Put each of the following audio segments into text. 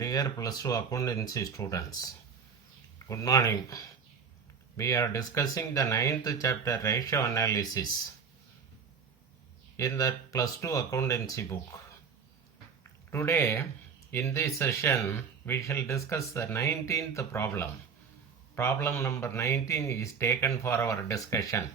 Dear plus 2 accountancy students, good morning. We are discussing the 9th chapter ratio analysis in the plus 2 accountancy book. Today, in this session, we shall discuss the 19th problem. Problem number 19 is taken for our discussion.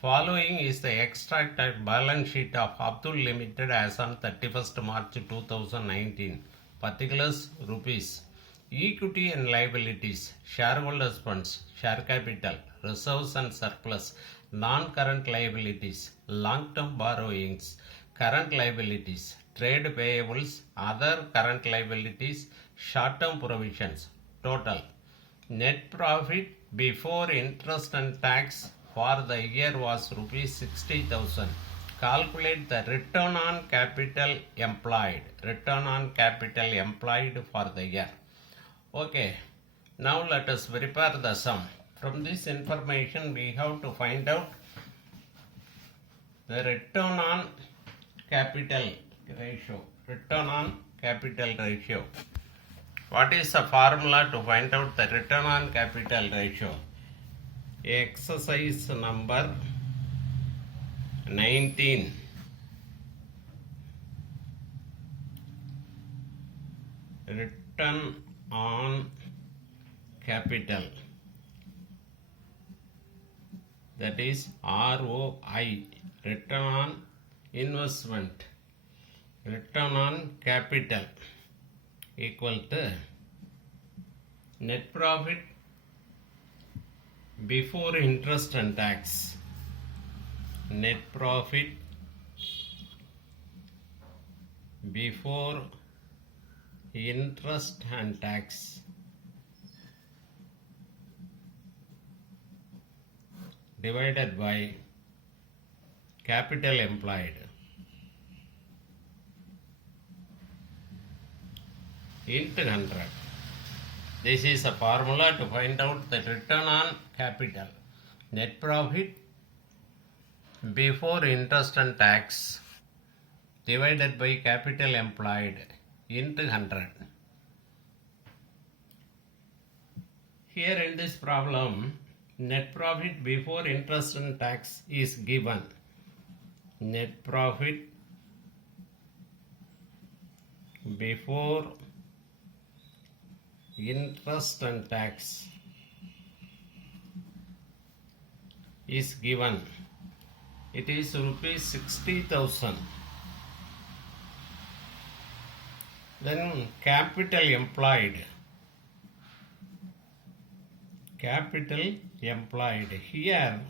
Following is the extracted balance sheet of Abdul Limited as on 31st March 2019. Particulars rupees. Equity and liabilities, shareholders funds, share capital, reserves and surplus, non-current liabilities, long-term borrowings, current liabilities, trade payables, other current liabilities, short-term provisions. Total. Net profit before interest and tax for the year was rupees 60,000. Calculate the return on capital employed. Return on capital employed for the year. Okay. Now let us prepare the sum. From this information we have to find out the return on capital ratio. Return on capital ratio. What is the formula to find out the return on capital ratio? Exercise number 19. Return on capital, that is ROI, return on investment, return on capital equal to net profit before interest and tax. Net profit before interest and tax divided by capital employed into 100. This is a formula to find out the return on capital. Net profit before interest and tax divided by capital employed into 100. Here in this problem, net profit before interest and tax is given. Net profit before interest and tax is given. It is rupees 60,000. Then capital employed. Capital employed. Here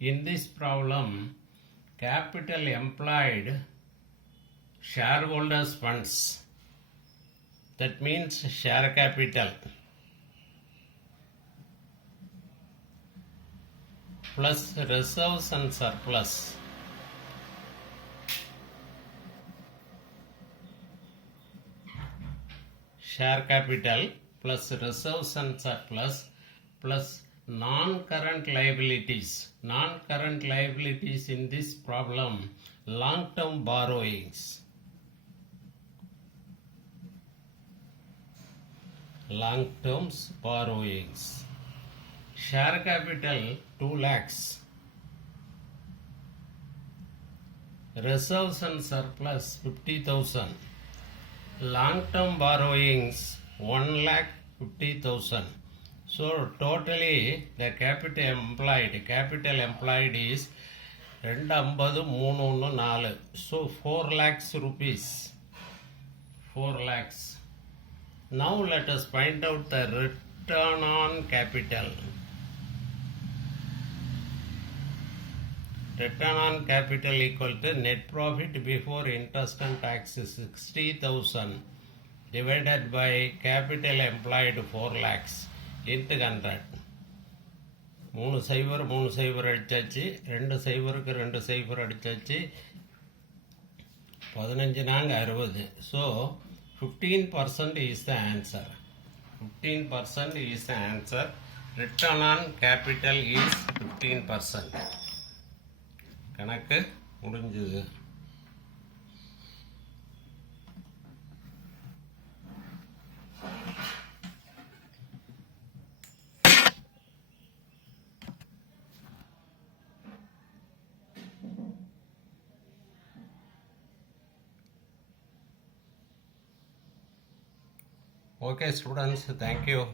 in this problem, capital employed shareholders funds. That means share capital plus reserves and surplus. Share capital plus reserves and surplus plus non-current liabilities. Non-current liabilities in this problem, long-term borrowings. Long-term borrowings. Share capital 2 lakhs. Reserves and surplus 50,000. Long-term borrowings 1,50,000. So totally the capital employed is 250,314. So 4 lakhs rupees. 4 lakhs. Now let us find out the return on capital. Return on capital equal to net profit before interest and tax is 60,000 divided by capital employed 4 lakhs into 100. 3 0 3 0 அடிச்சாச்சு, 2 0க்கு 2 0 அடிச்சாச்சு, 15 நாங்க 60. So 15% is the answer. 15% is the answer. Return on capital is 15%. கணக்கு முடிஞ்சது. Okay, students, thank you.